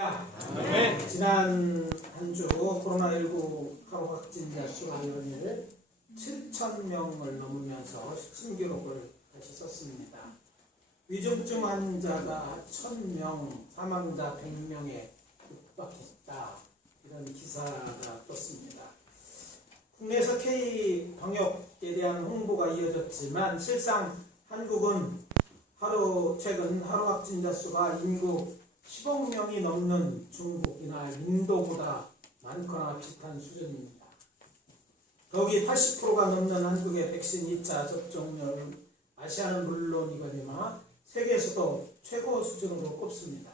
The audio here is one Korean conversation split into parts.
네. 지난 한 주 코로나19 하루 확진자 수가 연일 7,000명을 넘으면서 신기록을 다시 썼습니다. 위중증 환자가 1,000명, 사망자 100명에 육박했다. 이런 기사가 떴습니다. 국내에서 K 방역에 대한 홍보가 이어졌지만 실상 한국은 최근 하루 확진자 수가 인구 10억 명이 넘는 중국이나 인도보다 많거나 비슷한 수준입니다. 더욱이 80%가 넘는 한국의 백신 2차 접종률은 아시아는 물론이거니와 세계에서도 최고 수준으로 꼽습니다.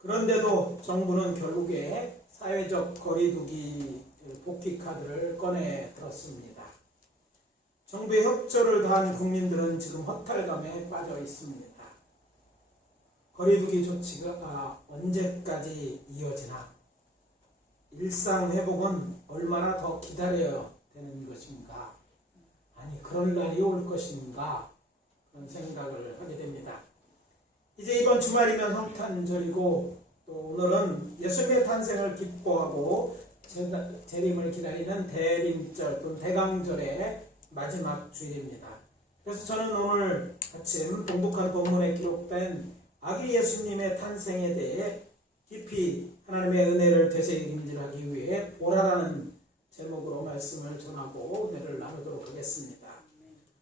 그런데도 정부는 결국에 사회적 거리두기 복귀 카드를 꺼내 들었습니다. 정부의 협조를 다한 국민들은 지금 허탈감에 빠져 있습니다. 거리두기 조치가 언제까지 이어지나, 일상 회복은 얼마나 더 기다려야 되는 것인가, 아니 그럴 날이 올 것인가, 그런 생각을 하게 됩니다. 이제 이번 주말이면 성탄절이고 또 오늘은 예수님의 탄생을 기뻐하고 재림을 기다리는 대림절 또는 대강절의 마지막 주일입니다. 그래서 저는 오늘 아침 봉독한 본문에 기록된 아기 예수님의 탄생에 대해 깊이 하나님의 은혜를 되새김질하기 위해 보라라는 제목으로 말씀을 전하고 은혜를 나누도록 하겠습니다.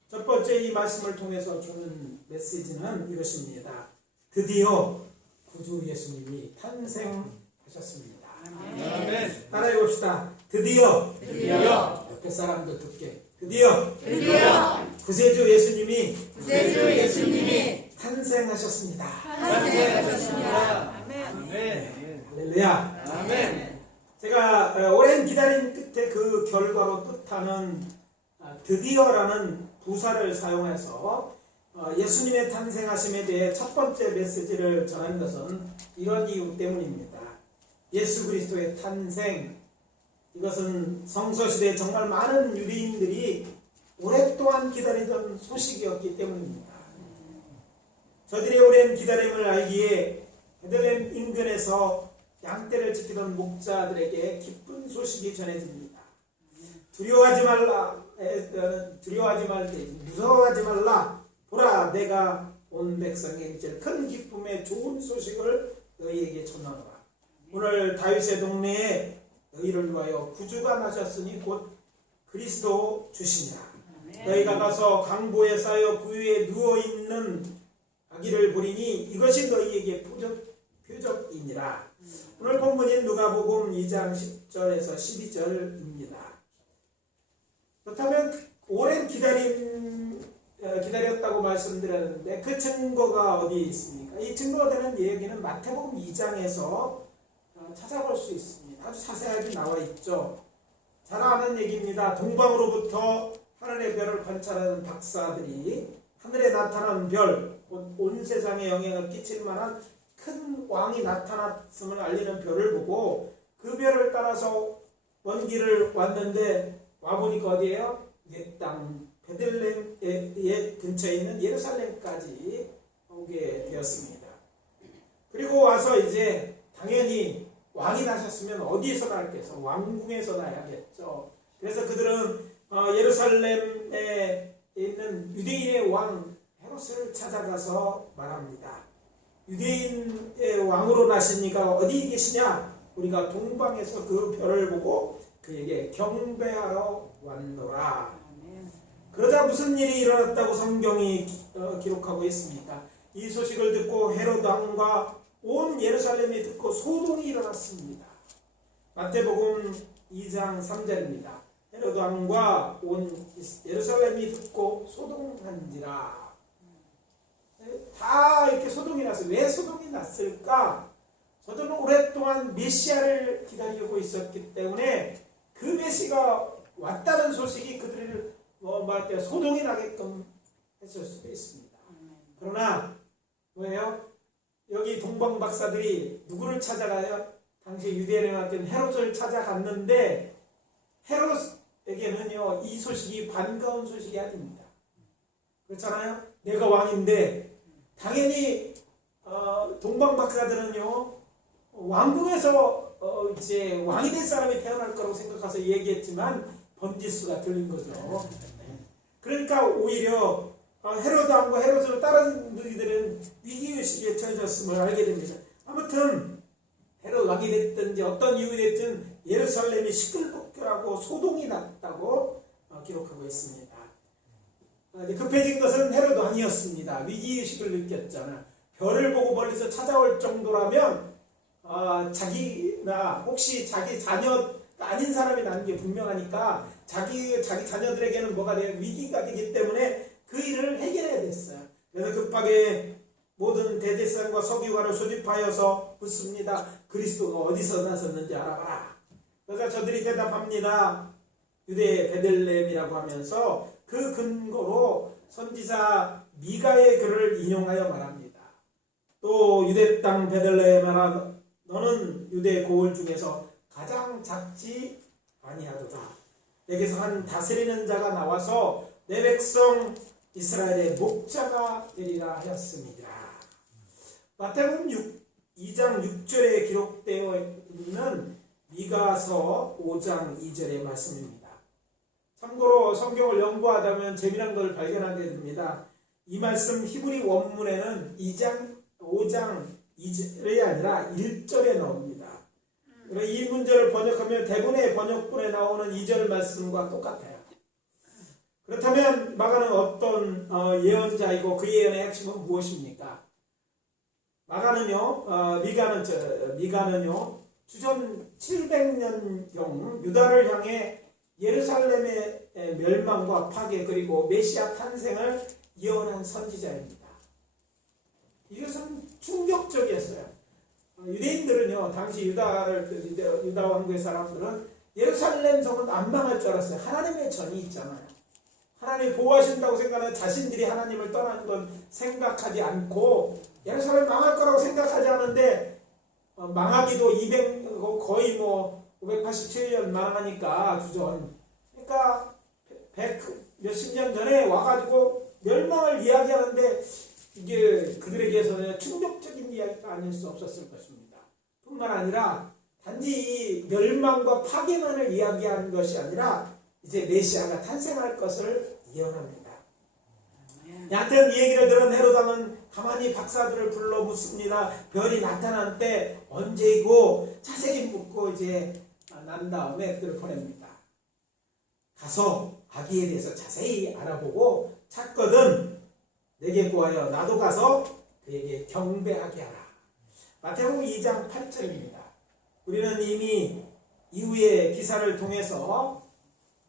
첫 번째 이 말씀을 통해서 주는 메시지는 이것입니다. 드디어 구주 예수님이 탄생하셨습니다. 아멘. 따라해 봅시다. 드디어. 옆에 사람도 듣게. 드디어. 구세주 예수님이 탄생하셨습니다. 아멘. 할렐루야. 아멘. 제가 오랜 기다림 끝에 그 결과로 뜻하는 드디어라는 부사를 사용해서 예수님의 탄생하심에 대해 첫 번째 메시지를 전한 것은 이런 이유 때문입니다. 예수 그리스도의 탄생, 이것은 성서시대에 정말 많은 유대인들이 오랫동안 기다리던 소식이었기 때문입니다. 저들의 오랜 기다림을 알기에 베들레헴 인근에서 양떼를 지키던 목자들에게 기쁜 소식이 전해집니다. 무서워하지 말라. 보라, 내가 온 백성에게 이제 큰 기쁨의 좋은 소식을 너희에게 전하노라. 오늘 다윗의 동네에 너희를 위하여 구주가 나셨으니 곧 그리스도 주시니라. 너희가 가서 강보에 쌓여 그 위에 누워있는 아기를 보리니 이것이 너희에게 표적이니라. 오늘 본문인 누가복음 2장 10절에서 12절입니다. 그렇다면 오랜 기다렸다고 말씀드렸는데 그 증거가 어디에 있습니까? 이 증거가 되는 얘기는 마태복음 2장에서 찾아볼 수 있습니다. 아주 자세하게 나와 있죠. 잘 아는 얘기입니다. 동방으로부터 하늘의 별을 관찰하는 박사들이 하늘에 나타난 별, 온 세상에 영향을 끼칠 만한 큰 왕이 나타났음을 알리는 별을 보고 그 별을 따라서 먼 길을 왔는데 와보니까 어디예요? 옛 땅 베들레헴의 근처에 있는 예루살렘까지 오게 되었습니다. 그리고 와서 이제 당연히 왕이 나셨으면 어디에서 나겠어? 왕궁에서 나야겠죠. 그래서 그들은 예루살렘에 있는 유대인의 왕 헤롯을 찾아가서 말합니다. 유대인의 왕으로 나시니까 어디 계시냐? 우리가 동방에서 그 별을 보고 그에게 경배하러 왔노라. 그러자 무슨 일이 일어났다고 성경이 기록하고 있습니까? 이 소식을 듣고 헤롯 왕과 온 예루살렘이 듣고 소동이 일어났습니다. 마태복음 2장 3절입니다. 헤롯 왕과 온 예루살렘이 듣고 소동한지라. 다 이렇게 소동이 났어요. 왜 소동이 났을까? 저들은 오랫동안 메시아를 기다리고 있었기 때문에 그 메시아가 왔다는 소식이 그들을 소동이 나게끔 했을 수도 있습니다. 그러나 뭐예요? 여기 동방 박사들이 누구를 찾아가요? 당시 유대인에 왔던 헤롯을 찾아갔는데 헤롯에게는요 이 소식이 반가운 소식이 아닙니다. 그렇잖아요? 내가 왕인데 당연히 동방박사들은요 왕궁에서 이제 왕이 될 사람이 태어날 거라고 생각해서 얘기했지만 번지수가 틀린 거죠. 그러니까 오히려 헤로드 왕과 헤로드를 따른 너희들은 위기의식에 처해졌음을 알게 됩니다. 아무튼 헤로드 왕이 됐든지 어떤 이유 됐든 예루살렘이 시끌벅적하고 소동이 났다고 기록하고 있습니다. 급해진 것은 헤로드 왕이었습니다. 위기의식을 느꼈잖아. 별을 보고 멀리서 찾아올 정도라면 자기나 혹시 자기 자녀가 아닌 사람이 나는 게 분명하니까 자기 자녀들에게는 뭐가 돼요? 위기가 되기 때문에 그 일을 해결해야 됐어요. 그래서 급하게 모든 대제사장과 서기관을 소집하여서 묻습니다. 그리스도가 어디서 나섰는지 알아봐라. 그래서 저들이 대답합니다. 유대 베들레헴이라고 하면서 그 근거로 선지자 미가의 글을 인용하여 말합니다. 또 유대 땅 베들레헴아 너는 유대 고을 중에서 가장 작지 아니하도다. 여기서 한 다스리는 자가 나와서 내 백성 이스라엘의 목자가 되리라 하였습니다. 마태복음 2장 6절에 기록되어 있는 미가서 5장 2절의 말씀입니다. 참고로 성경을 연구하다 보면 재미난 걸 발견하게 됩니다. 이 말씀 히브리 원문에는 5장 2절이 아니라 1절에 나옵니다. 이 문절을 번역하면 대부분의 번역본에 나오는 2절 말씀과 똑같아요. 그렇다면 마가는 어떤 예언자이고 그 예언의 핵심은 무엇입니까? 미가는요 주전 700년경 유다를 향해 예루살렘의 멸망과 파괴 그리고 메시아 탄생을 예언한 선지자입니다. 이것은 충격적이었어요. 유대인들은요 당시 유다 왕국의 사람들은 예루살렘 성은 안 망할 줄 알았어요. 하나님의 전이 있잖아요. 하나님이 보호하신다고 생각하는 자신들이 하나님을 떠나는 건 생각하지 않고 예루살렘 망할 거라고 생각하지 않은데 망하기도 거의 587년 망하니까 주전. 그러니까 몇십 년 전에 와가지고 멸망을 이야기하는데 이게 그들에게서는 충격적인 이야기가 아닐 수 없었을 것입니다. 뿐만 아니라 단지 이 멸망과 파괴만을 이야기하는 것이 아니라 이제 메시아가 탄생할 것을 예언합니다. 여하튼 이 얘기를 들은 헤로드 왕은 가만히 박사들을 불러 묻습니다. 별이 나타난 때 언제이고 자세히 묻고 이제 난 다음에 그들을 보냅니다. 가서 아기에 대해서 자세히 알아보고 찾거든 내게 구하여 나도 가서 그에게 경배하게 하라. 마태복음 2장 8절입니다. 우리는 이미 이후의 기사를 통해서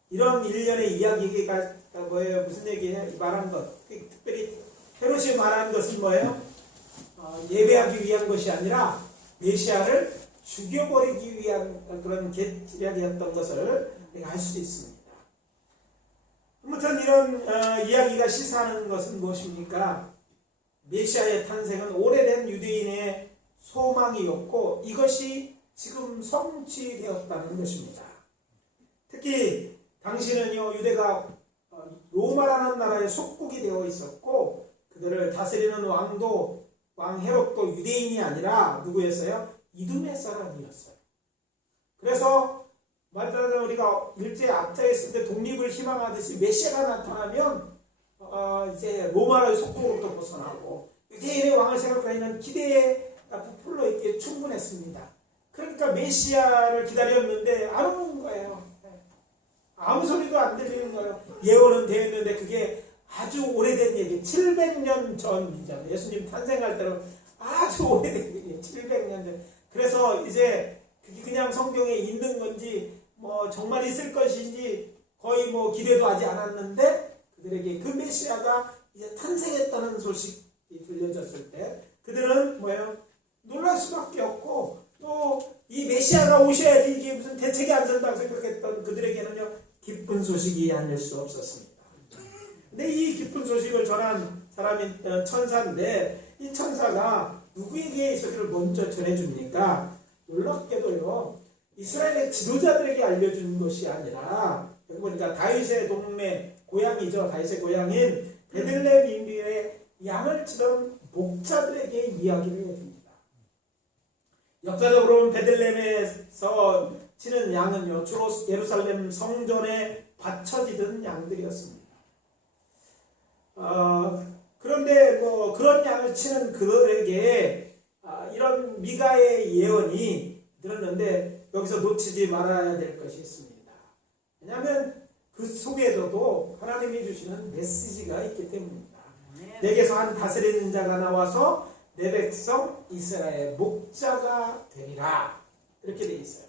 이런 일련의 이야기가 뭐예요? 무슨 얘기예요? 말한 것. 특별히 헤롯이 말한 것은 뭐예요? 예배하기 위한 것이 아니라 메시아를 죽여버리기 위한 그런 계략이었던 것을 우리가 알 수 있습니다. 아무튼 이런 이야기가 시사하는 것은 무엇입니까? 메시아의 탄생은 오래된 유대인의 소망이었고 이것이 지금 성취되었다는 것입니다. 특히 당시는요 유대가 로마라는 나라의 속국이 되어 있었고 그들을 다스리는 왕 헤롯도 유대인이 아니라 누구였어요? 이두메 사람이었어요. 그래서 말하자면 우리가 일제 앞자에 있을 때 독립을 희망하듯이 메시아가 나타나면 이제 로마의 속국으로부터 벗어나고 유대인의 왕을 생각하는 기대가 부풀러 있기에 충분했습니다. 그러니까 메시아를 기다렸는데 안 오는 거예요. 아무 소리도 안 들리는 거예요. 예언은 되었는데 그게 아주 오래된 얘기, 700년 전이잖아요. 예수님 탄생할 때는 아주 오래된 얘기, 700년 전. 그래서 이제 그게 그냥 성경에 있는 건지 정말 있을 것인지 거의 기대도 하지 않았는데 그들에게 그 메시아가 이제 탄생했다는 소식이 들려졌을 때 그들은 놀랄 수밖에 없고 또 이 메시아가 오셔야지 이게 무슨 대책이 안 선다고 생각했던 그들에게는요 기쁜 소식이 아닐 수 없었습니다. 근데 이 기쁜 소식을 전한 사람이 천사인데 이 천사가 누구에게 이 소식을 먼저 전해줍니까? 놀랍게도요 이스라엘의 지도자들에게 알려주는 것이 아니라 여기 보니까 다윗의 동네 고향이죠. 다윗의 고향인 베들레헴 인근의 양을 치던 목자들에게 이야기를 해줍니다. 역사적으로는 베들레헴에서 치는 양은요 주로 예루살렘 성전에 바쳐지던 양들이었습니다. 그런데 뭐 그런 양을 치는 그들에게 이런 미가의 예언이 들었는데 여기서 놓치지 말아야 될 것이 있습니다. 왜냐하면 그 속에서도 하나님이 주시는 메시지가 있기 때문입니다. 내게서 한 다스리는 자가 나와서 내 백성 이스라엘 목자가 되리라, 이렇게 되어 있어요.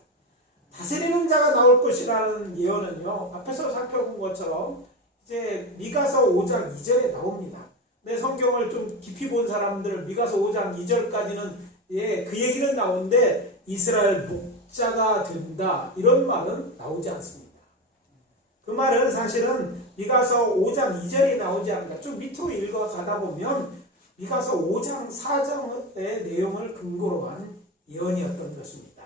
다스리는 자가 나올 것이라는 예언은요 앞에서 살펴본 것처럼 이제 미가서 5장 2절에 나옵니다. 내 성경을 좀 깊이 본 사람들 미가서 5장 2절까지는 그 얘기는 나오는데 이스라엘 목자가 된다 이런 말은 나오지 않습니다. 그 말은 사실은 미가서 5장 2절이 나오지 않는다. 좀 밑으로 읽어가다 보면 미가서 5장 4장의 내용을 근거로 한 예언이었던 것입니다.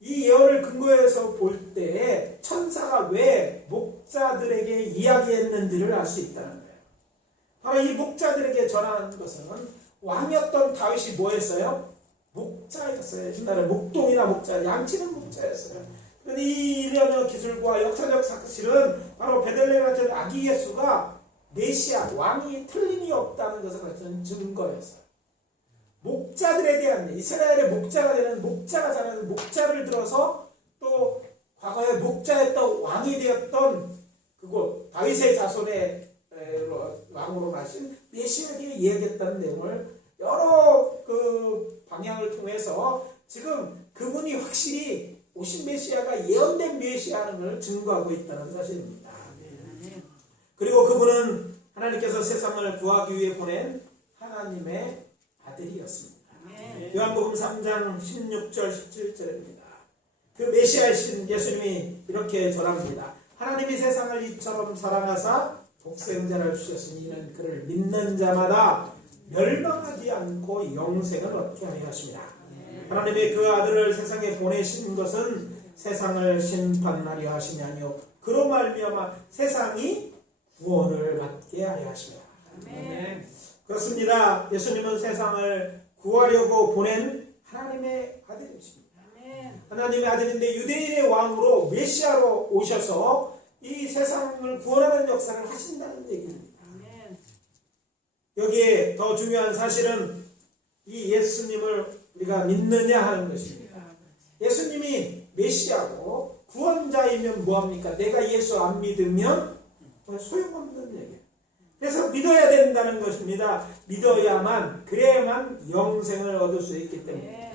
이 예언을 근거해서 볼 때 천사가 왜 목자들에게 이야기했는지를 알 수 있다는 거예요. 바로 이 목자들에게 전하는 것은 왕이었던 다윗이 뭐였어요? 목자였어요. 옛날에 목동이나 목자, 양치는 목자였어요. 그런데 이 일련의 기술과 역사적 사실은 바로 베들레헴 같은 아기 예수가 메시아, 왕이 틀림이 없다는 것을 가진 증거였어요. 목자들에 대한, 이스라엘의 목자가 되는, 목자가 자라는 목자를 들어서 또 과거에 목자였던 왕이 되었던 그곳 다윗의 자손의 왕으로 나신 메시아에게 이야기했다는 내용을 여러 그 방향을 통해서 지금 그분이 확실히 오신 메시아가 예언된 메시아라는 걸 증거하고 있다는 사실입니다. 그리고 그분은 하나님께서 세상을 구하기 위해 보낸 하나님의 아들이었습니다. 요한복음 3장 16절 17절입니다. 그 메시아이신 예수님이 이렇게 전합니다. 하나님이 세상을 이처럼 사랑하사 독생자를 주셨으니 이는 그를 믿는 자마다 멸망하지 않고 영생을 얻게 하려 하십니다. 하나님이 그 아들을 세상에 보내신 것은 세상을 심판하려 하심이 아니요 그로 말미암아 세상이 구원을 받게 하려 하십니다. 그렇습니다. 예수님은 세상을 구하려고 보낸 하나님의 아들이십니다. 하나님의 아들인데 유대인의 왕으로 메시아로 오셔서 이 세상을 구원하는 역사를 하신다는 얘기입니다. 여기에 더 중요한 사실은 이 예수님을 우리가 믿느냐 하는 것입니다. 예수님이 메시아고 구원자이면 뭐합니까? 내가 예수 안 믿으면 소용없는 얘기예요. 그래서 믿어야 된다는 것입니다. 믿어야만, 그래야만 영생을 얻을 수 있기 때문입니다.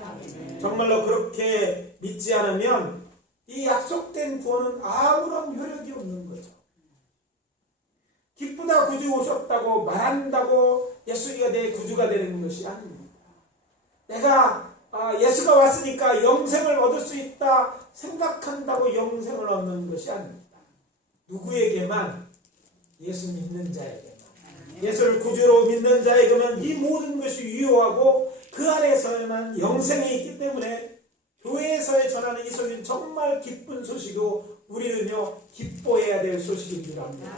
정말로 그렇게 믿지 않으면 이 약속된 구원은 아무런 효력이 없는 거죠. 기쁘다 구주 오셨다고 말한다고 예수가 내 구주가 되는 것이 아닙니다. 내가 예수가 왔으니까 영생을 얻을 수 있다 생각한다고 영생을 얻는 것이 아닙니다. 누구에게만? 예수 믿는 자에게만. 예수를 구주로 믿는 자에게만 이 모든 것이 유효하고 그 안에서만 영생이 있기 때문에 교회에서 전하는 이 소식은 정말 기쁜 소식이고 우리는요 기뻐해야 될 소식인 줄 압니다.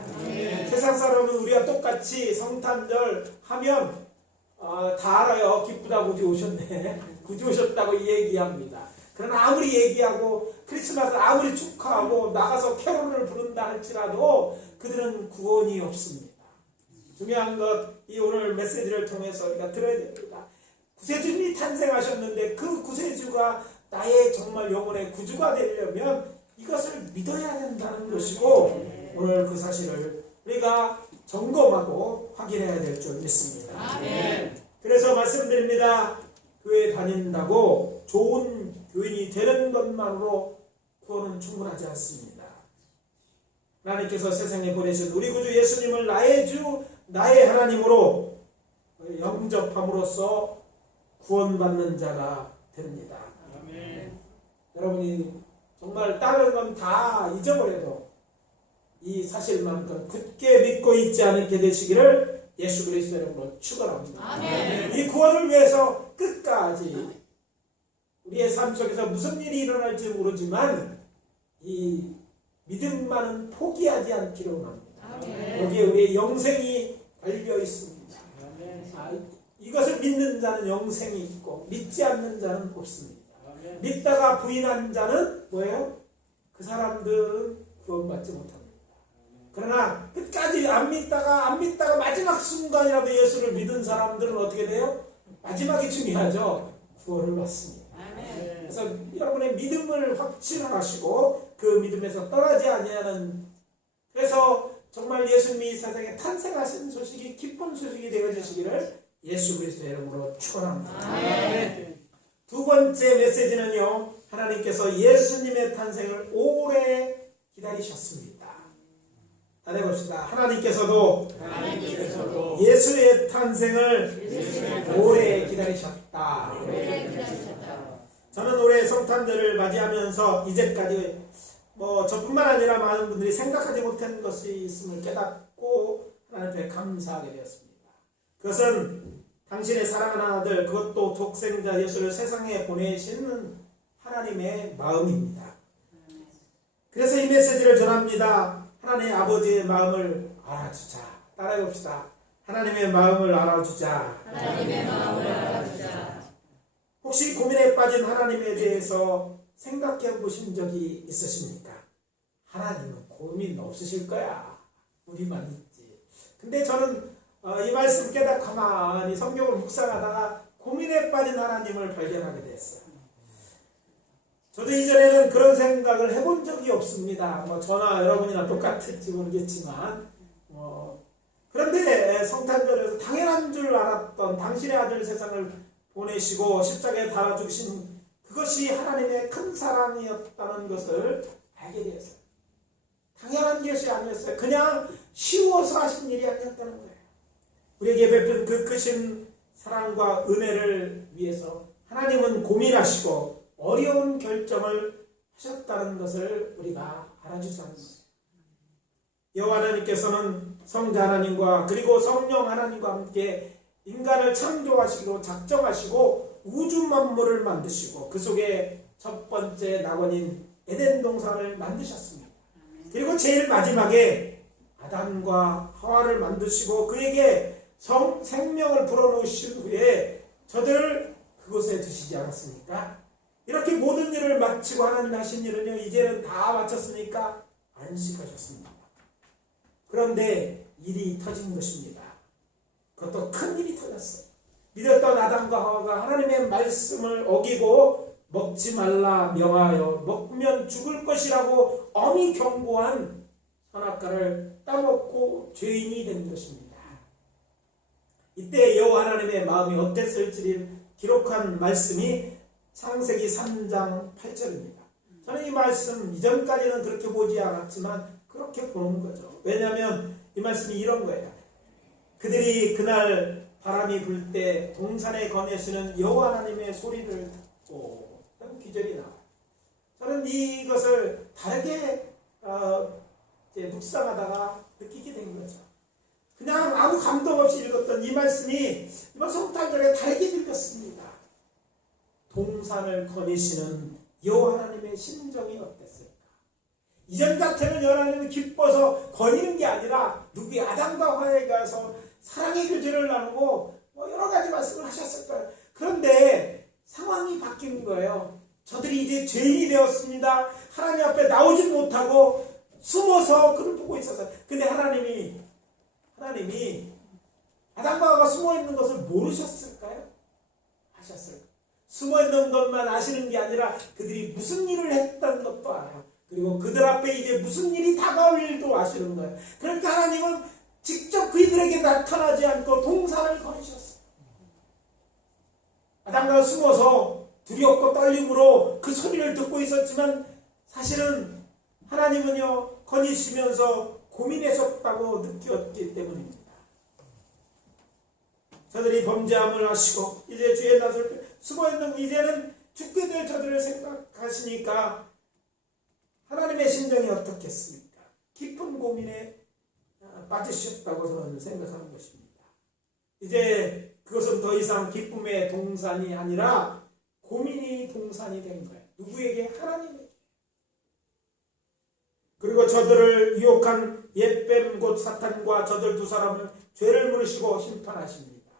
세상 사람은 우리가 똑같이 성탄절 하면 다 알아요. 기쁘다 구주 오셨네. 구주 오셨다고 얘기합니다. 그러나 아무리 얘기하고 크리스마스 아무리 축하하고 나가서 캐롤을 부른다 할지라도 그들은 구원이 없습니다. 중요한 것 이 오늘 메시지를 통해서 우리가 들어야 됩니다. 구세주님이 탄생하셨는데 그 구세주가 나의 정말 영혼의 구주가 되려면 이것을 믿어야 된다는 것이고 오늘 그 사실을 우리가 점검하고 확인해야 될 줄 믿습니다. 아멘. 그래서 말씀드립니다. 교회 다닌다고 좋은 교인이 되는 것만으로 구원은 충분하지 않습니다. 하나님께서 세상에 보내신 우리 구주 예수님을 나의 주 나의 하나님으로 영접함으로써 구원받는 자가 됩니다. 아멘. 여러분이 정말 다른 건 다 잊어버려도 이 사실만큼 굳게 믿고 있지 않게 되시기를 예수 그리스도 이름으로 축원합니다. 아멘. 이 구원을 위해서 끝까지 우리의 삶 속에서 무슨 일이 일어날지 모르지만 이 믿음만은 포기하지 않기로 합니다. 아멘. 여기에 우리의 영생이 달려 있습니다. 이것을 믿는 자는 영생이 있고 믿지 않는 자는 없습니다. 아멘. 믿다가 부인한 자는 뭐예요? 그 사람들은 구원받지 못합니다. 그러나 끝까지 안 믿다가 마지막 순간이라도 예수를 믿은 사람들은 어떻게 돼요? 마지막이 중요하죠. 구원을 받습니다. 아멘. 그래서 여러분의 믿음을 확신하시고 그 믿음에서 떠나지 아니하는, 그래서 정말 예수님이 이 세상에 탄생하신 소식이 기쁜 소식이 되어주시기를 예수 그리스도의 이름으로 축원합니다. 아멘. 두 번째 메시지는요, 하나님께서 예수님의 탄생을 오래 기다리셨습니다. 다 해봅시다. 하나님께서도 예수의 탄생을 오래 기다리셨다. 저는 올해 성탄절을 맞이하면서 이제까지 저뿐만 아니라 많은 분들이 생각하지 못한 것이 있음을 깨닫고 하나님께 감사하게 되었습니다. 그것은 당신의 사랑하는 아들, 그것도 독생자 예수를 세상에 보내시는 하나님의 마음입니다. 그래서 이 메시지를 전합니다. 하나님의 아버지의 마음을 알아주자. 따라해봅시다. 하나님의 마음을 알아주자. 하나님의 마음을 알아주자. 혹시 고민에 빠진 하나님에 대해서 생각해 보신 적이 있으십니까? 하나님은 고민 없으실 거야. 우리만 있지. 근데 저는 이 말씀 깨닫고 가만히 성경을 묵상하다가 고민에 빠진 하나님을 발견하게 됐어요. 저도 이전에는 그런 생각을 해본 적이 없습니다. 저나 여러분이나 똑같을지 모르겠지만 그런데 성탄절에서 당연한 줄 알았던 당신의 아들 세상을 보내시고 십자가에 달아 죽으신 그것이 하나님의 큰 사랑이었다는 것을 알게 되었어요. 당연한 것이 아니었어요. 그냥 쉬워서 하신 일이 아니었다는 거예요. 우리에게 베푼 그 크신 사랑과 은혜를 위해서 하나님은 고민하시고 어려운 결정을 하셨다는 것을 우리가 알아주지 않습니다. 여호와 하나님께서는 성자 하나님과 그리고 성령 하나님과 함께 인간을 창조하시고 작정하시고 우주 만물을 만드시고 그 속에 첫 번째 낙원인 에덴 동산을 만드셨습니다. 그리고 제일 마지막에 아담과 하와를 만드시고 그에게 생명을 불어넣으신 후에 저들을 그곳에 두시지 않았습니까? 이렇게 모든 일을 마치고 하나님 하신 일은요, 이제는 다 마쳤으니까 안식하셨습니다. 그런데 일이 터진 것입니다. 그것도 큰 일이 터졌어요. 믿었던 아담과 하와가 하나님의 말씀을 어기고 먹지 말라 명하여 먹으면 죽을 것이라고 엄히 경고한 선악과를 따먹고 죄인이 된 것입니다. 이때 여호와 하나님의 마음이 어땠을지를 기록한 말씀이 창세기 3장 8절입니다. 저는 이 말씀 이전까지는 그렇게 보지 않았지만 그렇게 보는 거죠. 왜냐하면 이 말씀이 이런 거예요. 그들이 그날 바람이 불 때 동산에 거내시는 여호와 하나님의 소리를 듣고 그런 기절이 나와요. 저는 이것을 다르게 묵상하다가 느끼게 된 거죠. 그냥 아무 감동 없이 읽었던 이 말씀이 이번 성탄절에 다르게 읽었습니다. 동산을 거니시는 여호와 하나님의 심정이 어땠을까? 이전 같으면 여호와 하나님이 기뻐서 거니는 게 아니라 누구의 아담과 하와에 가서 사랑의 교제를 나누고 여러 가지 말씀을 하셨을 거예요. 그런데 상황이 바뀐 거예요. 저들이 이제 죄인이 되었습니다. 하나님 앞에 나오지 못하고 숨어서 그를 보고 있었어요. 근데 하나님이 아담과 하와가 숨어 있는 것을 모르셨을까요? 아셨을까요? 숨어 있는 것만 아시는 게 아니라 그들이 무슨 일을 했다는 것도 알아요. 그리고 그들 앞에 이제 무슨 일이 다가올 일도 아시는 거예요. 그러니까 하나님은 직접 그들에게 나타나지 않고 동산을 거니셨어요. 아담과 숨어서 두렵고 떨림으로 그 소리를 듣고 있었지만 사실은 하나님은요 거니시면서 고민하셨다고 느꼈기 때문입니다. 저들이 범죄함을 하시고 이제 주의 낯을 숨어있는 이제는 죽게 될 저들을 생각하시니까 하나님의 심정이 어떻겠습니까? 깊은 고민에 빠지셨다고 저는 생각하는 것입니다. 이제 그것은 더 이상 기쁨의 동산이 아니라 고민이 동산이 된 거예요. 누구에게? 하나님에게. 그리고 저들을 유혹한 옛뱀 곧 사탄과 저들 두 사람을 죄를 물으시고 심판하십니다.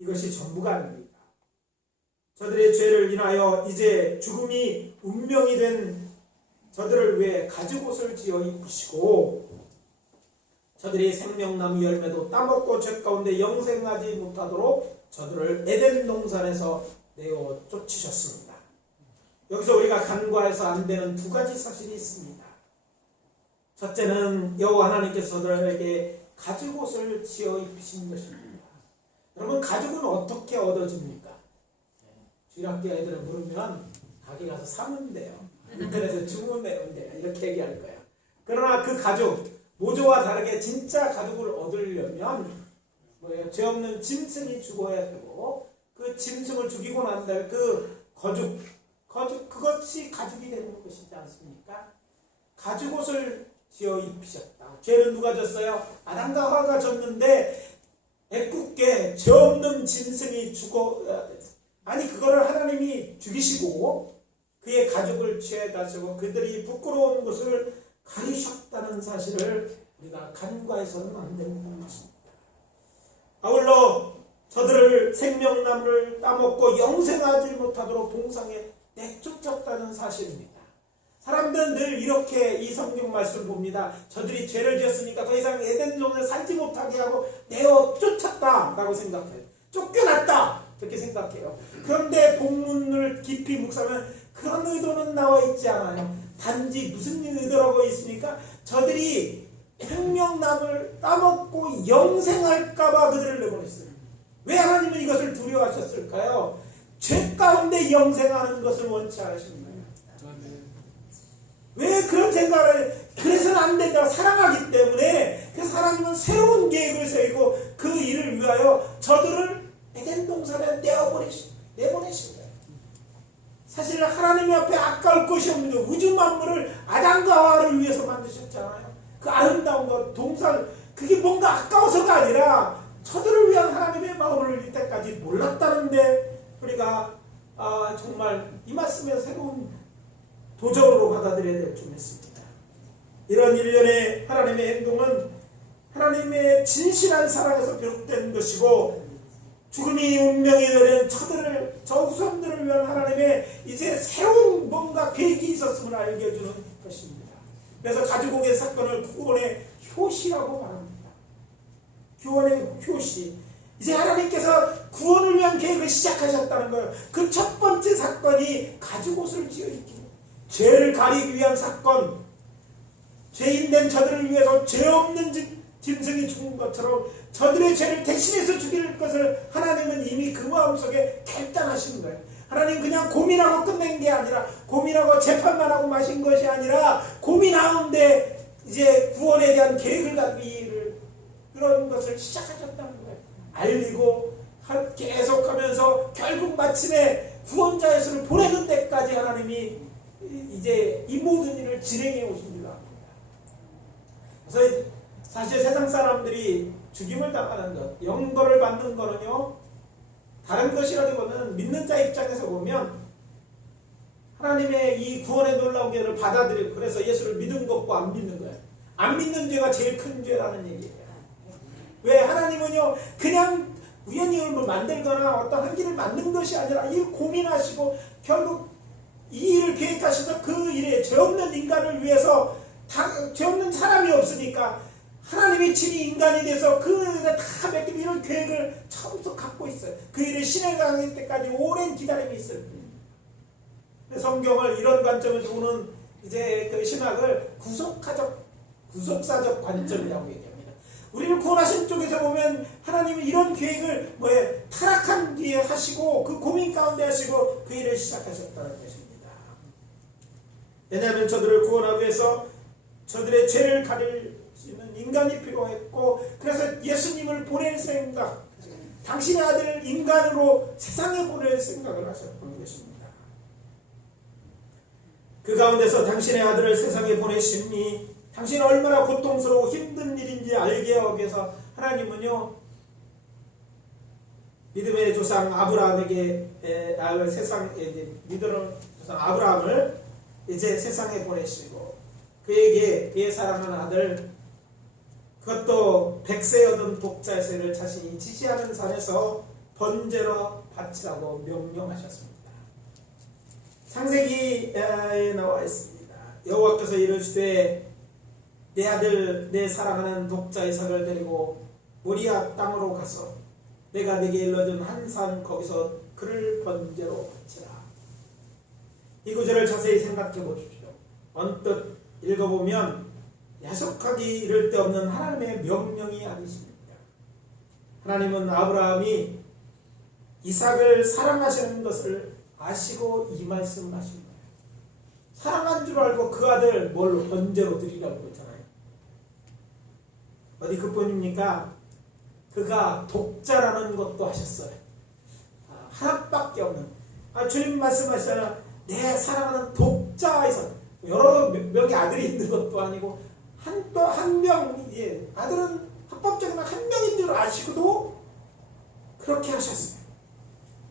이것이 전부가 아닙니다. 저들의 죄를 인하여 이제 죽음이 운명이 된 저들을 위해 가죽옷을 지어 입히시고 저들이 생명나무 열매도 따먹고 죄 가운데 영생하지 못하도록 저들을 에덴 동산에서 내어 쫓으셨습니다. 여기서 우리가 간과해서 안 되는 두 가지 사실이 있습니다. 첫째는 여호와 하나님께서 저들에게 가죽옷을 지어 입히신 것입니다. 여러분, 가죽은 어떻게 얻어집니까? 주일학교 애들은 물으면 가게 가서 사면 돼요. 인터넷에 주문하면 돼요. 이렇게 얘기할 거예요. 그러나 그 가죽, 모조와 다르게 진짜 가죽을 얻으려면 뭐예요? 죄 없는 짐승이 죽어야 되고 그 짐승을 죽이고 난 다음에 그 거죽 그것이 가죽이 되는 것이지 않습니까? 가죽옷을 지어 입히셨다. 죄는 누가 졌어요? 아담과 하와가 졌는데 애꿎게 죄 없는 짐승이 죽어야 돼. 아니 그거를 하나님이 죽이시고 그의 가죽을 취해가지고 그들이 부끄러운 것을 가리셨다는 사실을 우리가 간과해서는 안 된다는 것입니다. 아울러 저들을 생명나무를 따먹고 영생하지 못하도록 동상에 내쫓았다는 사실입니다. 사람들은 늘 이렇게 이 성경 말씀을 봅니다. 저들이 죄를 지었으니까 더 이상 에덴 동산에 살지 못하게 하고 내어 쫓았다라고 생각해요. 쫓겨났다 그렇게 생각해요. 그런데 본문을 깊이 묵상하면 그런 의도는 나와 있지 않아요. 단지 무슨 의도라고 있습니까? 저들이 생명나무를 따먹고 영생할까봐 그들을 내보냈어요. 왜 하나님은 이것을 두려워하셨을까요? 죄 가운데 영생하는 것을 원치 않으신 거예요. 왜 그런 생각을, 그래서는 안 된다고 사랑하기 때문에 그래서 하나님은 새로운 계획을 세우고 그 일을 위하여 저들을 에덴 동산에 내보내신 거예요. 사실 하나님 앞에 아까울 것이 없는 거예요. 우주 만물을 아담과 하와를 위해서 만드셨잖아요. 그 아름다운 것, 동산, 그게 뭔가 아까워서가 아니라 저들을 위한 하나님의 마음을 이때까지 몰랐다는데 우리가 정말 이 말씀에 새로운 도전으로 받아들여야 될 줄 믿습니다. 이런 일련의 하나님의 행동은 하나님의 진실한 사랑에서 비롯된 것이고 죽음이 운명이 되는 저 후손들을 위한 하나님의 이제 새로운 뭔가 계획이 있었음을 알게 해주는 것입니다. 그래서 가죽옥의 사건을 구원의 효시라고 말합니다. 구원의 효시. 이제 하나님께서 구원을 위한 계획을 시작하셨다는 거예요. 그 첫 번째 사건이 가죽옷을 지어 입기. 죄를 가리기 위한 사건. 죄인된 저들을 위해서 죄 없는 짐승이 죽은 것처럼 저들의 죄를 대신해서 죽일 것을 하나님은 이미 그 마음속에 결단하신 거예요. 하나님 그냥 고민하고 끝낸 게 아니라, 고민하고 재판만 하고 마신 것이 아니라 고민하는데 이제 구원에 대한 계획을 갖기 그런 것을 시작하셨다는 거예요. 알리고 계속하면서 결국 마침내 구원자 예수를 보내는 데까지 하나님이 이제 이 모든 일을 진행해 오신 줄 압니다. 그래서 사실 세상 사람들이 죽임을 당하는 것, 영벌을 받는 거는요, 다른 것이라기보다는 믿는 자 입장에서 보면 하나님의 이 구원의 놀라운 계획을 받아들이고 그래서 예수를 믿은 것과 안 믿는 거예요. 안 믿는 죄가 제일 큰 죄라는 얘기예요. 왜? 하나님은요 그냥 우연히 뭘 만들거나 어떤 한 길을 만든 것이 아니라 이 고민하시고 결국 이 일을 계획하셔서 그 일에 죄 없는 인간을 위해서 죄 없는 사람이 없으니까 하나님이 친히 인간이 돼서 그 다 맺기 이런 계획을 처음부터 갖고 있어요. 그 일을 실행하기 때까지 오랜 기다림이 있어요. 성경을 이런 관점에서 보는 이제 그 신학을 구속사적 관점이라고 얘기합니다. 우리를 구원하신 쪽에서 보면 하나님은 이런 계획을 타락한 뒤에 하시고 그 고민 가운데 하시고 그 일을 시작하셨다는 것입니다. 왜냐하면 저들을 구원하기 위해서 저들의 죄를 가릴 수 있는 인간이 필요했고 그래서 예수님을 보낼 생각, 당신의 아들 인간으로 세상에 보낼 생각을 하셨던 것입니다. 그 가운데서 당신의 아들을 세상에 보내시니 당신은 얼마나 고통스러워 힘든 일인지 알게 하기 위해서 하나님은요 믿음의 조상 아브라함에게 믿음의 조상 아브라함을 이제 세상에 보내시고 그에게 그의 사랑하는 아들, 그것도 100세 얻은 독자세를 자신이 지시하는 산에서 번제로 바치라고 명령하셨습니다. 창세기에 나와 있습니다. 여호와께서 이르시되 내 아들 내 사랑하는 독자 이삭을 데리고 모리아 땅으로 가서 내가 네게 일러준 한 산 거기서 그를 번제로 바치라. 이 구절을 자세히 생각해 보십시오. 언뜻 읽어보면 야속하기 이를 데 없는 하나님의 명령이 아니십니다. 하나님은 아브라함이 이삭을 사랑하시는 것을 아시고 이 말씀하신 거예요. 사랑한 줄 알고 그 아들 뭘로 번제로 드리라고 그랬잖아요. 어디 그뿐입니까? 그가 독자라는 것도 하셨어요. 하나밖에 없는. 주님 말씀하시잖아요. 내 사랑하는 독자에서 여러 명의 아들이 있는 것도 아니고 한 명, 아들은 합법적으로 한 명인 줄 아시고도 그렇게 하셨어요.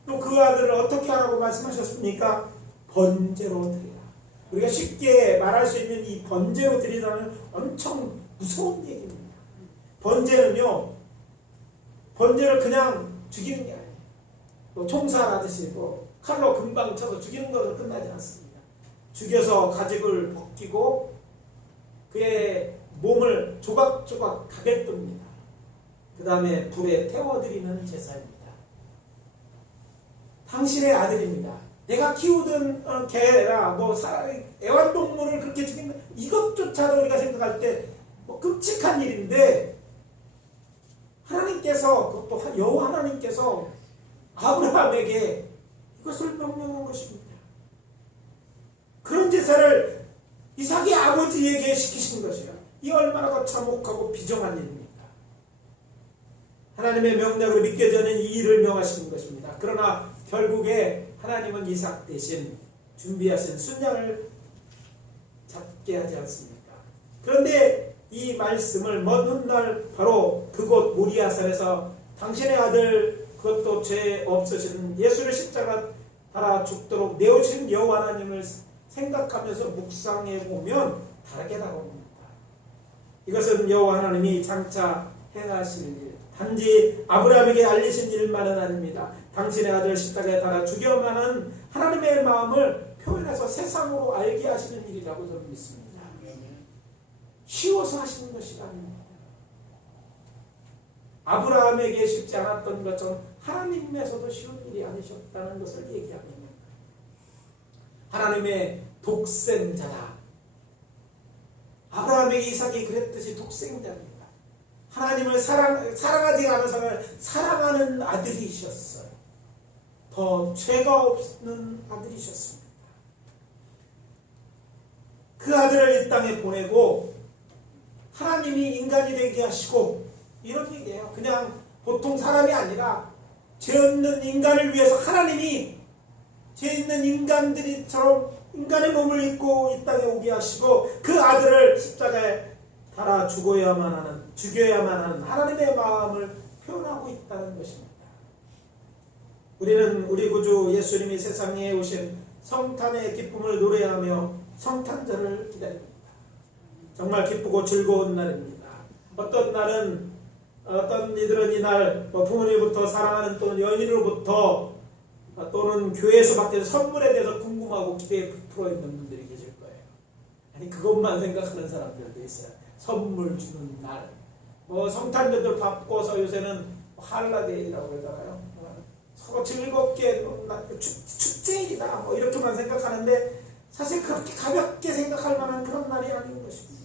또 그 아들을 어떻게 하라고 말씀하셨습니까? 번제로 드리라. 우리가 쉽게 말할 수 있는 이 번제로 드리라는 엄청 무서운 얘기입니다. 번제는요, 번제를 그냥 죽이는 게 아니에요. 뭐 총살하듯이 뭐 칼로 금방 쳐서 죽이는 것으로 끝나지 않습니다. 죽여서 가죽을 벗기고 그의 몸을 조각조각 가게 뜹니다. 그 다음에 불에 태워드리는 제사입니다. 당신의 아들입니다. 내가 키우던 개나 뭐 애완동물을 그렇게 죽이는 이것조차도 우리가 생각할 때 뭐 끔찍한 일인데 하나님께서 그것도 여호와 하나님께서 아브라함에게 이것을 명령한 것입니다. 그런 제사를 이삭의 아버지에게 시키신 것이야. 이 얼마나 참혹하고 비정한 일입니까? 하나님의 명령으로 믿겨지는 이 일을 명하시는 것입니다. 그러나 결국에 하나님은 이삭 대신 준비하신 순양을 잡게 하지 않습니까? 그런데 이 말씀을 먼 훗날 바로 그곳 모리아산에서 당신의 아들 그것도 죄 없으신 예수를 십자가 달아 죽도록 내어주신 여호와 하나님을 생각하면서 묵상해 보면 다르게 나옵니다. 이것은 여호와 하나님이 장차 행하실 일, 단지 아브라함에게 알리신 일만은 아닙니다. 당신의 아들 십자가에 달아 죽여만은 하나님의 마음을 표현해서 세상으로 알게 하시는 일이라고 저는 믿습니다. 쉬워서 하시는 것이 아닙니다. 아브라함에게 쉽지 않았던 것처럼 하나님에서도 쉬운 일이 아니셨다는 것을 얘기하고 있는 거예요. 하나님의 독생자다. 아브라함에게 이삭이 그랬듯이 독생자입니다. 하나님을 사랑하지 않은 사람을 사랑하는 아들이셨어요. 더 죄가 없는 아들이셨습니다. 그 아들을 이 땅에 보내고 하나님이 인간이 되게 하시고 이런 얘기예요. 그냥 보통 사람이 아니라 죄 없는 인간을 위해서 하나님이 죄 있는 인간들이처럼 인간의 몸을 입고 이 땅에 오게 하시고 그 아들을 십자가에 달아 죽여야만 하는 하나님의 마음을 표현하고 있다는 것입니다. 우리는 우리 구주 예수님이 세상에 오신 성탄의 기쁨을 노래하며 성탄절을 기다립니다. 정말 기쁘고 즐거운 날입니다. 어떤 이들은 이날 부모님부터 사랑하는 또는 연인으로부터 또는 교회에서 받는 선물에 대해서 궁금하고 기대에 부풀어 있는 분들이 계실 거예요. 아니 그것만 생각하는 사람들도 있어요. 선물 주는 날, 성탄절도 바꿔서 요새는 할라데이라고 그러잖아요. 서로 즐겁게 축제일이다 이렇게만 생각하는데 사실 그렇게 가볍게 생각할 만한 그런 날이 아닌 것입니다.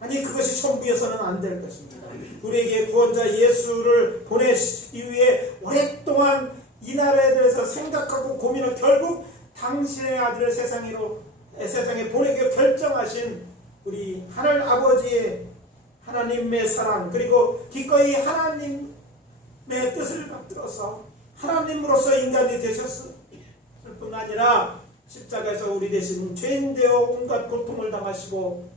아니 그것이 천국에서는 안 될 것입니다. 우리에게 구원자 예수를 보내시기 위해 오랫동안 이 날에 대해서 생각하고 고민을 결국 당신의 아들을 세상에 보내기로 결정하신 우리 하늘 아버지의 하나님의 사랑 그리고 기꺼이 하나님의 뜻을 받들어서 하나님으로서 인간이 되셨을 뿐 아니라 십자가에서 우리 대신 죄인 되어 온갖 고통을 당하시고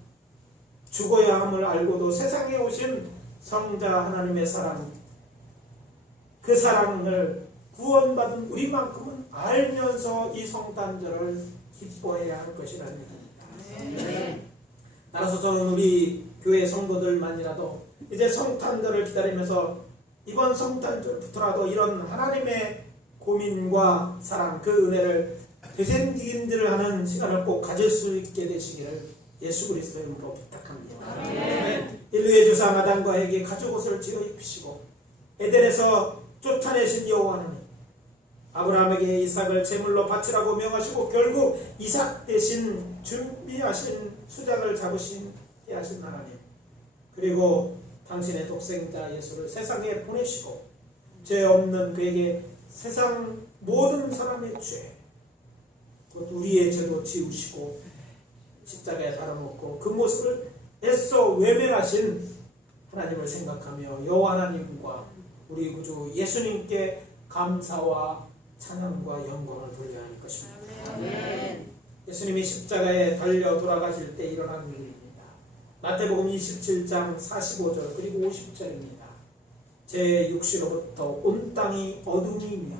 죽어야 함을 알고도 세상에 오신 성자 하나님의 사랑, 그 사랑을 구원받은 우리만큼은 알면서 이 성탄절을 기뻐해야 할 것이라는 얘기입니다. 따라서 저는 우리 교회 성도들만이라도 이제 성탄절을 기다리면서 이번 성탄절부터라도 이런 하나님의 고민과 사랑, 그 은혜를 되새김질을 하는 시간을 꼭 가질 수 있게 되시기를 예수 그리스도의 이름으로 부탁합니다. 인류의 조상 아담과 에게 가죽 옷을 지어 입히시고 에덴에서 쫓아내신 여호와 하나님, 아브라함에게 이삭을 제물로 바치라고 명하시고 결국 이삭 대신 준비하신 수작을 잡으신 하신 하나님, 그리고 당신의 독생자 예수를 세상에 보내시고 죄 없는 그에게 세상 모든 사람의 죄, 곧 우리의 죄도 지우시고 십자가에 달아놓고 그 모습을 애써 외면하신 하나님을 생각하며 여호와 하나님과 우리 구주 예수님께 감사와 찬양과 영광을 돌려야 할 것입니다. 아멘. 예수님이 십자가에 달려 돌아가실 때 일어난 일입니다. 마태복음 27장 45절 그리고 50절입니다. 제 6시로부터 온 땅이 어둠이며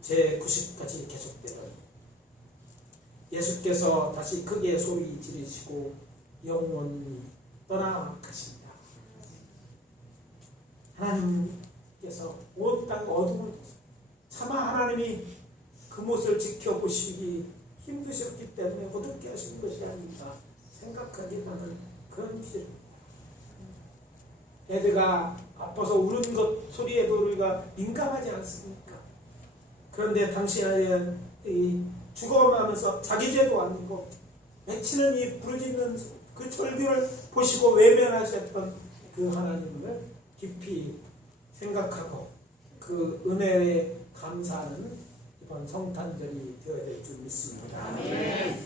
제 90까지 계속되더니 예수께서 다시 크게 소리 지르시고 영원히 떠나가신다. 하나님께서 온 땅 어둠을 차마 하나님이 그 모습을 지켜보시기 힘드셨기 때문에 어둡게 하신 것이 아닌가 생각하게 하는 그런 기절입니다. 애들가 아파서 우는 것 소리에도 우리가 민감하지 않습니까? 그런데 당신은 죽어가면서 자기 죄도 아니고 외치는 이 부르짖는 그 절규를 보시고 외면하셨던 그 하나님을 깊이 생각하고 그 은혜에 감사하는 이번 성탄절이 되어야 될 줄 믿습니다. 아멘.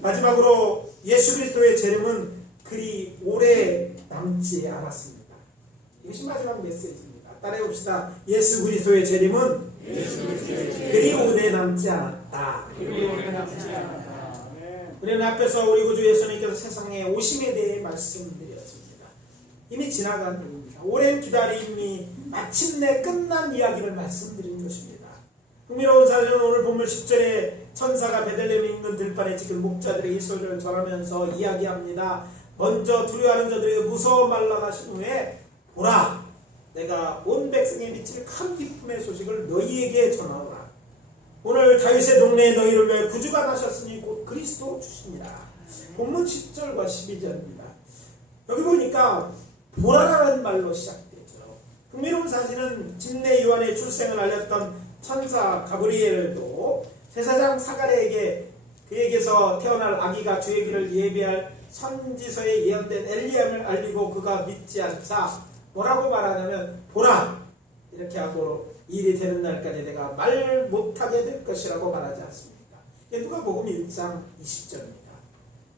마지막으로 예수 그리스도의 재림은 그리 오래 남지 않았습니다. 이것이 마지막 메시지입니다. 따라해봅시다. 예수 그리스도의 재림은 그리 오래 남지 않았다. 우리는 앞에서 우리 구주 예수님께서 세상에 오심에 대해 말씀드렸습니다. 이미 지나간 일입니다. 오랜 기다림이 마침내 끝난 이야기를 말씀드린 것입니다. 흥미로운 사실은 오늘 본문 10절에 천사가 베들레헴에 있는 들판에 지금 목자들의 이 소리를 전하면서 이야기합니다. 먼저 두려워하는 자들에게 무서워 말라가신 후에 보라, 내가 온 백성에 미칠 큰 기쁨의 소식을 너희에게 전하오라. 오늘 다윗의 동네에 너희를 위해 구주가 나셨으니 곧 그리스도 주시니라. 본문 10절과 12절입니다. 여기 보니까 보라라는 말로 시작되죠. 흥미로운 사실은 진내 요한의 출생을 알렸던 천사 가브리엘도 제사장 사가랴에게 그에게서 태어날 아기가 주의 길을 예비할 선지서에 예언된 엘리야를 알리고 그가 믿지 않자 뭐라고 말하냐면 보라, 이렇게 하고 일이 되는 날까지 내가 말 못하게 될 것이라고 말하지 않습니까? 이게 누가복음 1장 20절입니다.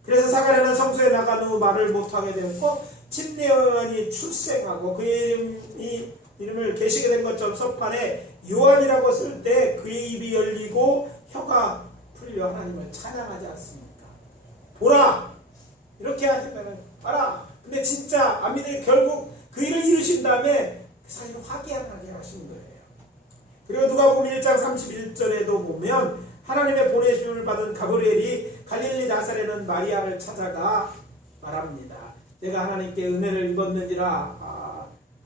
그래서 사가랴는 성소에 나간 후 말을 못하게 되었고 진내 요한이 출생하고 그의 이름을 계시게 된 것처럼 서판에 요한이라고 쓸 때 그의 입이 열리고 혀가 풀려 하나님을 찬양하지 않습니까? 보라, 이렇게 하시면은 봐라. 근데 진짜 안 믿으니 결국 그 일을 이루신 다음에 그 사실을 확인하게 하신 거예요. 그리고 누가복음 1장 31절에도 보면 하나님의 보내심을 받은 가브리엘이 갈릴리 나사렛은 마리아를 찾아가 말합니다. 내가 하나님께 은혜를 입었는지라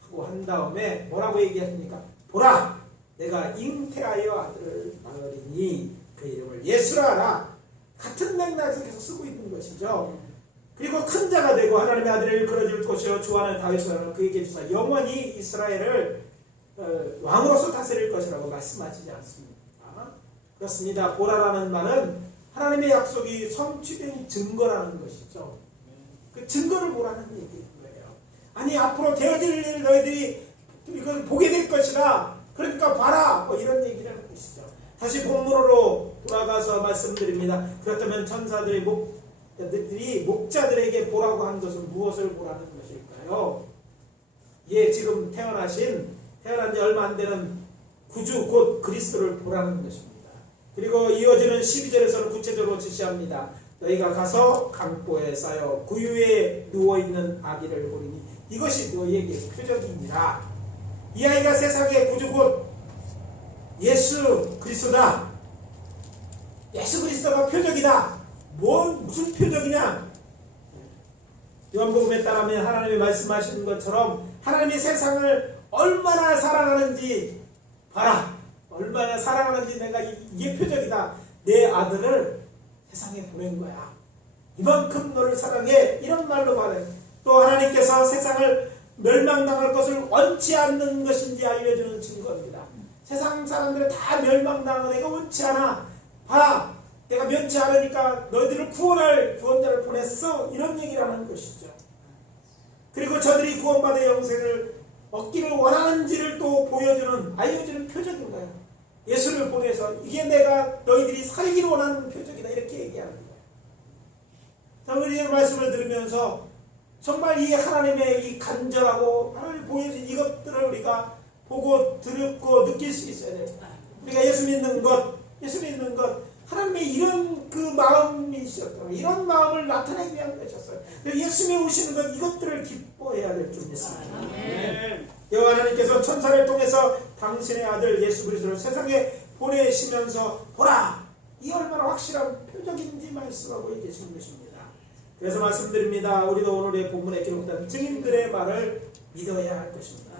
하고 한 다음에 뭐라고 얘기했습니까? 보라, 내가 잉태하여 아들을 낳으리니 그 이름을 예수라 하라. 같은 맥락에서 계속 쓰고 있는 것이죠. 그리고 큰 자가 되고 하나님의 아들을 일컬어줄 것이요 주 안에 다윗을 그에게 주사 영원히 이스라엘을 왕으로서 다스릴 것이라고 말씀하시지 않습니까? 그렇습니다. 보라라는 말은 하나님의 약속이 성취된 증거라는 것이죠. 그 증거를 보라는 얘기인 거예요. 아니 앞으로 되어질 일 너희들이 이걸 보게 될 것이라, 그러니까 봐라, 뭐 이런 얘기를 하는 것이죠. 다시 본문으로 돌아가서 말씀드립니다. 그렇다면 천사들이 목자들에게 보라고 한 것은 무엇을 보라는 것일까요? 예, 지금 태어난 지 얼마 안 되는 구주 곧 그리스도를 보라는 것입니다. 그리고 이어지는 12절에서는 구체적으로 지시합니다. 너희가 가서 강보에 쌓여 구유에 누워있는 아기를 보리니 이것이 너희에게 표적이니라. 이 아이가 세상의 구주 곧 예수 그리스도다. 예수 그리스도가 표적이다. 무슨 표적이냐? 요한복음에 따르면 하나님이 말씀하시는 것처럼 하나님이 세상을 얼마나 사랑하는지 봐라. 얼마나 사랑하는지 내가 이게 표적이다. 내 아들을 세상에 보낸 거야. 이만큼 너를 사랑해. 이런 말로 말해. 또 하나님께서 세상을 멸망당할 것을 원치 않는 것인지 알려주는 증거입니다. 세상 사람들은 다 멸망당하는 내가 원치 않아. 봐. 내가 면치 않으니까 너희들을 구원할 구원자를 보냈어. 이런 얘기를 하는 것이죠. 그리고 저들이 구원받은 영생을 얻기를 원하는지를 또 보여주는, 알려주는 표적인 거예요. 예수를 보내서 이게 내가 너희들이 살기를 원하는 표적이다. 이렇게 얘기하는 거예요. 자, 우리 이 말씀을 들으면서 정말 이 하나님의 이 간절하고 하나님이 보여준 이것들을 우리가 보고 듣고 느낄 수 있어야 돼요. 우리가 예수 믿는 것, 하나님의 이런 그 마음이셨던 이런 마음을 나타내기 위한 것이었어요. 예수님이 오시는 것 이것들을 기뻐해야 될 줄 믿습니다. 여호와 하나님께서 천사를 통해서 당신의 아들 예수 그리스도를 세상에 보내시면서 보라! 이 얼마나 확실한 표적인지 말씀하고 계시는 것입니다. 그래서 말씀드립니다. 우리도 오늘의 본문에 기록된 증인들의 말을 믿어야 할 것입니다.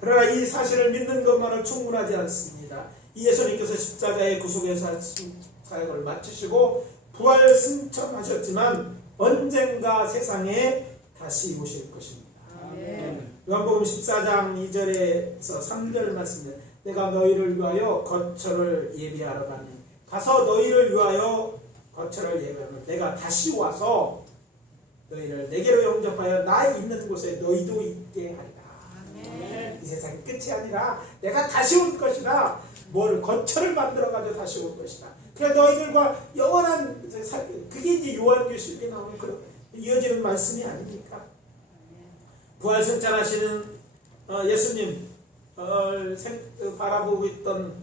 그러나 이 사실을 믿는 것만은 충분하지 않습니다. 이 예수님께서 십자가의 구속에서 하신 사역을 마치시고 부활 승천하셨지만 언젠가 세상에 다시 오실 것입니다. 요한복음 14장 2절에서 3절 말씀입니다. 내가 너희를 위하여 거처를 예비하러 가니 가서 너희를 위하여 거처를 예비하면 내가 다시 와서 너희를 내게로 영접하여 나 있는 곳에 너희도 있게 하리라. 이 세상이 끝이 아니라 내가 다시 올 것이다. 뭘 거처를 만들어가지고 다시 올 것이다. 그래 너희들과 영원한 그게 이제 요한계시록에 나오는 그런 이어지는 말씀이 아닙니까? 부활 승천하시는 예수님 바라보고 있던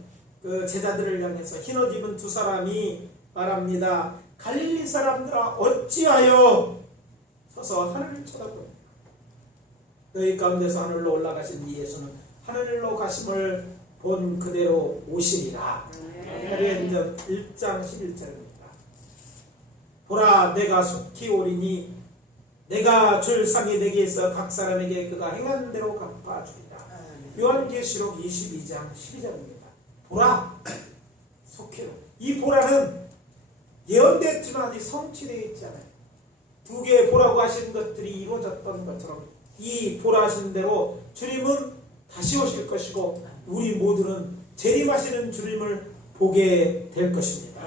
그 제자들을 향해서 흰옷 입은 두 사람이 말합니다. 갈릴리 사람들아 어찌하여 서서 하늘을 쳐다보니 너희 가운데서 하늘로 올라가신 이 예수는 하늘로 가심을 본 그대로 오시리라. 사도행전 1장 11절입니다. 보라 내가 속히 오리니 내가 줄 상이 내게 있어 각 사람에게 그가 행한 대로 갚아주리라. 요한계시록 22장 12절입니다. 보라 속히 오리. 이 보라는 예언됐지만 아직 성취되어 있지 않아요. 두 개의 보라고 하신 것들이 이루어졌던 것처럼 이 보라하신 대로 주님은 다시 오실 것이고 우리 모두는 재림하시는 주님을 보게 될 것입니다.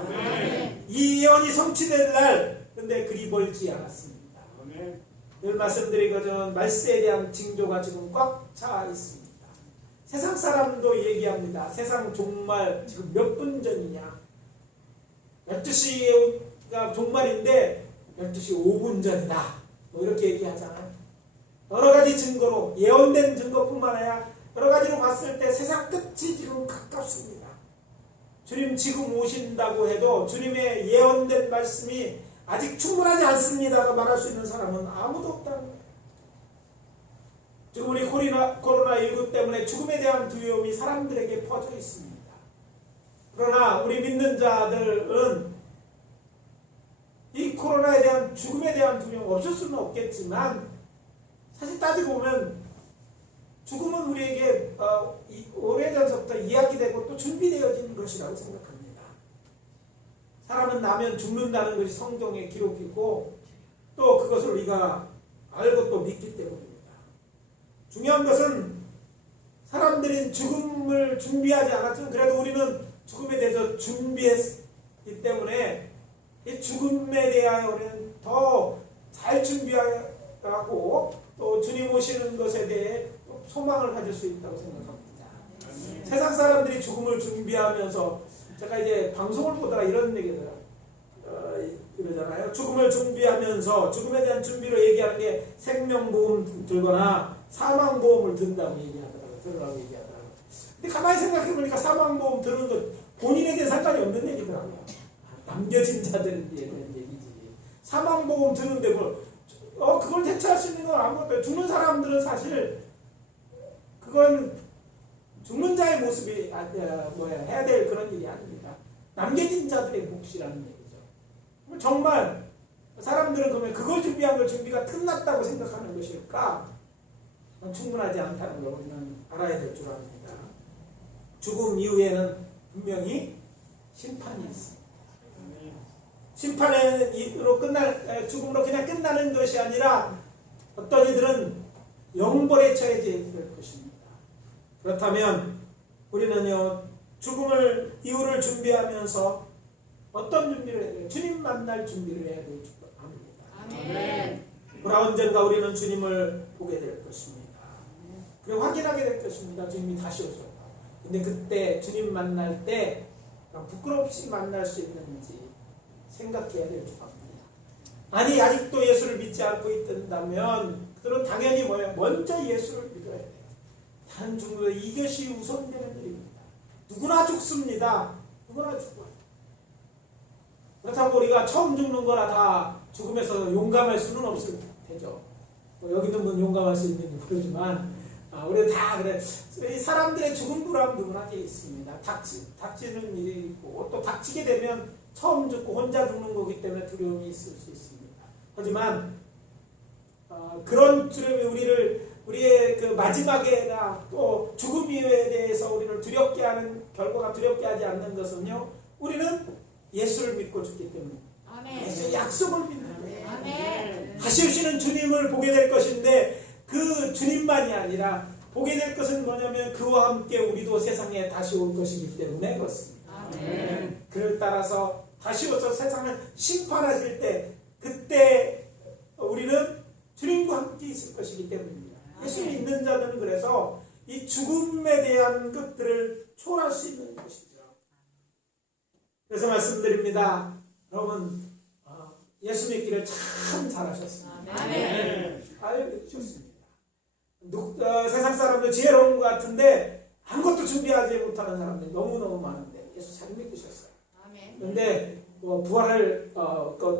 이 예언이 성취된 날 근데 그리 멀지 않았습니다. 늘 말씀드리거든 말세에 대한 징조가 지금 꽉 차 있습니다. 세상 사람도 얘기합니다. 세상 종말 지금 몇 분 전이냐 12시가 종말인데 12시 5분 전이다. 뭐 이렇게 얘기하잖아요. 여러 가지 증거로 예언된 증거뿐만 아니라 여러 가지로 봤을 때 세상 끝이 지금 가깝습니다. 주님 지금 오신다고 해도 주님의 예언된 말씀이 아직 충분하지 않습니다가 말할 수 있는 사람은 아무도 없다는 거예요. 지금 우리 코로나19 때문에 죽음에 대한 두려움이 사람들에게 퍼져 있습니다. 그러나 우리 믿는 자들은 이 코로나에 대한 죽음에 대한 두려움 없을 수는 없겠지만 사실 따지고 보면 죽음은 우리에게 오래전부터 이야기되고 또 준비되어진 것이라고 생각합니다. 사람은 나면 죽는다는 것이 성경의 기록이고 또 그것을 우리가 알고 또 믿기 때문입니다. 중요한 것은 사람들이 죽음을 준비하지 않았지만 그래도 우리는 죽음에 대해서 준비했기 때문에 이 죽음에 대하여 우리는 더 잘 준비하고 또 주님 오시는 것에 대해 소망을 가질 수 있다고 생각합니다. 세상 사람들이 죽음을 준비하면서 제가 이제 방송을 보다가 이런 얘기를 이러잖아요. 죽음을 준비하면서 죽음에 대한 준비로 얘기하는 게 생명보험 들거나 사망보험을 든다고 들으라고 얘기하더라고요. 근데 가만히 생각해보니까 사망보험 드는 것 본인에게 상관이 없는 얘기더라고요. 남겨진 자들에 대한 얘기지. 사망보험 드는데 그걸 대체할 수 있는 건 아무것도 없어요. 죽는 사람들은 사실 그건 죽는 자의 모습이 해야 될 그런 일이 아닙니다. 남겨진 자들의 몫이라는 얘기죠. 정말 사람들은 그러면 그걸 준비한 걸 준비가 끝났다고 생각하는 것일까? 충분하지 않다는 걸 우리는 알아야 될 줄 압니다. 죽음 이후에는 분명히 심판이 있습니다. 심판으로 죽음으로 그냥 끝나는 것이 아니라 어떤 이들은 영벌에 처해져 있을 것입니다. 그렇다면 우리는요, 죽음을 이후를 준비하면서 어떤 준비를 해야 돼요? 주님 만날 준비를 해야 될 줄 압니다. 아멘. 언젠가 우리는 주님을 보게 될 것입니다. 그리고 확인하게 될 것입니다. 주님이 다시 오셨다. 근데 그때 주님 만날 때 부끄럽지 만날 수 있는지 생각해야 될 줄 압니다. 아니, 아직도 예수를 믿지 않고 있다면 그들은 당연히 뭐예요? 먼저 예수를 믿어야 돼요. 다른 중도 이것이 우선되는 일입니다. 누구나 죽습니다. 누구나 죽어요. 그렇다고 우리가 처음 죽는 거라 다 죽음에서 용감할 수는 없을 테죠. 여기 있는 분 용감할 수 있는지 모르지만 우리가 다 그래. 이 사람들의 죽음 불안 누구나 있습니다. 닥치는 일이 있고 또 닥치게 되면 처음 죽고 혼자 죽는 거기 때문에 두려움이 있을 수 있습니다. 하지만 그런 두려움이 우리의 그 마지막에나 또 죽음 이후에 대해서 우리를 두렵게 하는 결과가 두렵게 하지 않는 것은요, 우리는 예수를 믿고 죽기 때문에 예수의 약속을 믿는 거예요. 아멘. 다시 오시는 주님을 보게 될 것인데 그 주님만이 아니라 보게 될 것은 뭐냐면 그와 함께 우리도 세상에 다시 올 것이기 때문에 그렇습니다. 아멘. 그를 따라서 다시 오셔서 세상을 심판하실 때 그때 우리는 주님과 함께 있을 것이기 때문입니다. 예수 믿는 자는 그래서 이 죽음에 대한 것들을 초월할 수 있는 것이죠. 그래서 말씀드립니다. 여러분, 예수 믿기를 참 잘하셨습니다. 아멘. 아유, 좋습니다. 세상 사람들 지혜로운 것 같은데 아무것도 준비하지 못하는 사람들이 너무너무 많은데 예수 잘 믿으셨어요. 아멘. 그런데 부활을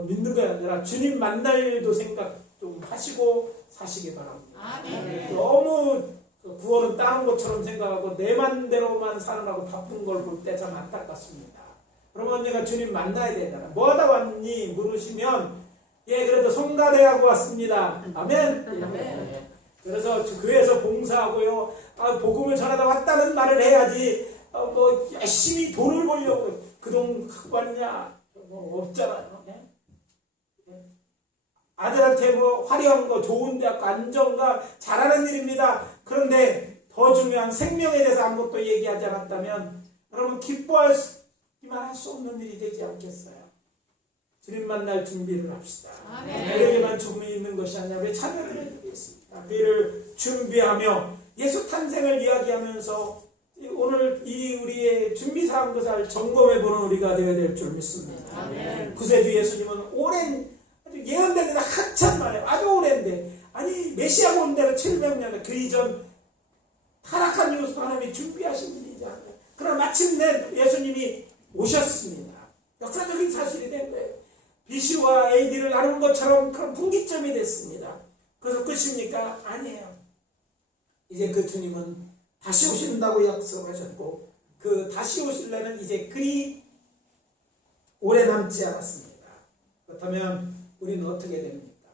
믿는 게 아니라 주님 만날 일도 생각 좀 하시고 사시기 바랍니다. 아멘. 너무 구원은 다른 것처럼 생각하고 내 맘대로만 사느라고 바쁜 걸 볼 때 참 안타깝습니다. 그러면 내가 주님 만나야 되잖아. 뭐 하다 왔니? 물으시면 예, 그래도 성가대하고 왔습니다. 아멘. 아멘. 그래서 교회에서 봉사하고요. 복음을 전하다 왔다는 말을 해야지. 뭐 열심히 돈을 벌려고 그 돈 갖고 왔냐? 뭐 없잖아요. 네? 아들한테 뭐 화려한 거, 좋은 대학, 안정과 잘하는 일입니다. 그런데 더 중요한 생명에 대해서 아무것도 얘기하지 않았다면 여러분 기뻐할 기만 할 수 없는 일이 되지 않겠어요? 주님 만날 준비를 합시다. 우리에게만 죽음이 있는 것이 아니라 우리 자녀들에게 있습니다. 그 일을 준비하며 예수 탄생을 이야기하면서 오늘 이 우리의 준비사항도 잘 점검해보는 우리가 되어야 될 줄 믿습니다. 아멘. 구세주 예수님은 오랜 아주 예언된 데는 한참 만에 아주 오랜데 아니 메시아가 온 데는 700년 그 이전 타락한 이웃 하나님이 준비하신 일이지 않나요? 그러나 마침내 예수님이 오셨습니다. 역사적인 사실이 된 거예요. BC와 AD를 나눈 것처럼 그런 분기점이 됐습니다. 그래서 끝입니까? 아니에요. 이제 그 주님은 다시 오신다고 약속하셨고 그 다시 오실래는 이제 그리 오래 남지 않았습니다. 그렇다면 우리는 어떻게 됩니까?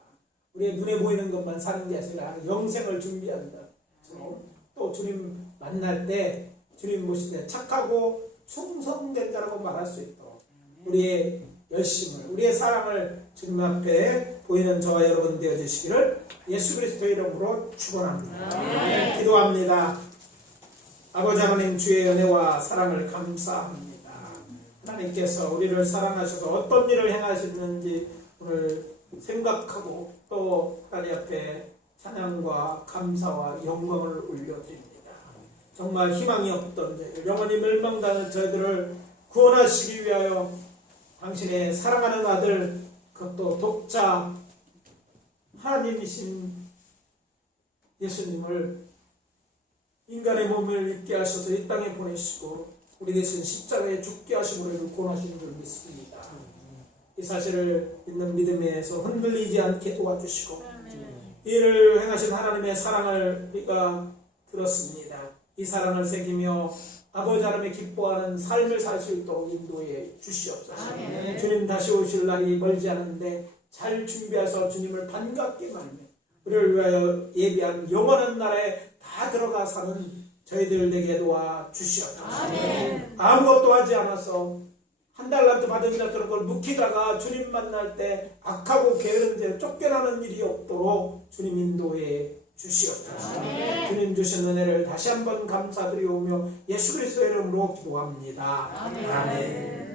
우리의 눈에 보이는 것만 사는 게 아니라 영생을 준비한다. 또 주님 만날 때 주님 모실 때 착하고 충성된 자라고 말할 수 있도록 우리의 열심을 우리의 사랑을 주님 앞에 보이는 저와 여러분 되어주시기를 예수 그리스도의 이름으로 축원합니다. 기도합니다. 아버지 하나님 주의 은혜와 사랑을 감사합니다. 하나님께서 우리를 사랑하셔서 어떤 일을 행하시는지 오늘 생각하고 또 하나님 앞에 찬양과 감사와 영광을 올려드립니다. 정말 희망이 없던 저희들, 영원히 멸망당할 저희들을 구원하시기 위하여 당신의 사랑하는 아들, 그것도 독자 하나님이신 예수님을 인간의 몸을 입게 하셔서 이 땅에 보내시고 우리 대신 십자가에 죽게 하심으로 우리를 구원하신 줄 믿습니다. 이 사실을 믿는 믿음에서 흔들리지 않게 도와주시고 이를 행하신 하나님의 사랑을 우리가 들었습니다. 이 사랑을 새기며 아버지 하나님의 기뻐하는 삶을 살 수 있도록 인도해 주시옵소서. 주님 다시 오실 날이 멀지 않은데 잘 준비해서 주님을 반갑게 말며 그를 위하여 예비한 영원한 나라에 다 들어가 사는 저희들 되게 도와 주시옵소서. 아무것도 하지 않아서 한 달란트 받은 자들은 그걸 묵히다가 주님 만날 때 악하고 게으른 죄 쫓겨나는 일이 없도록 주님 인도해 주시옵소서. 주님 주신 은혜를 다시 한번 감사드리오며 예수 그리스도의 이름으로 기도합니다. 아멘.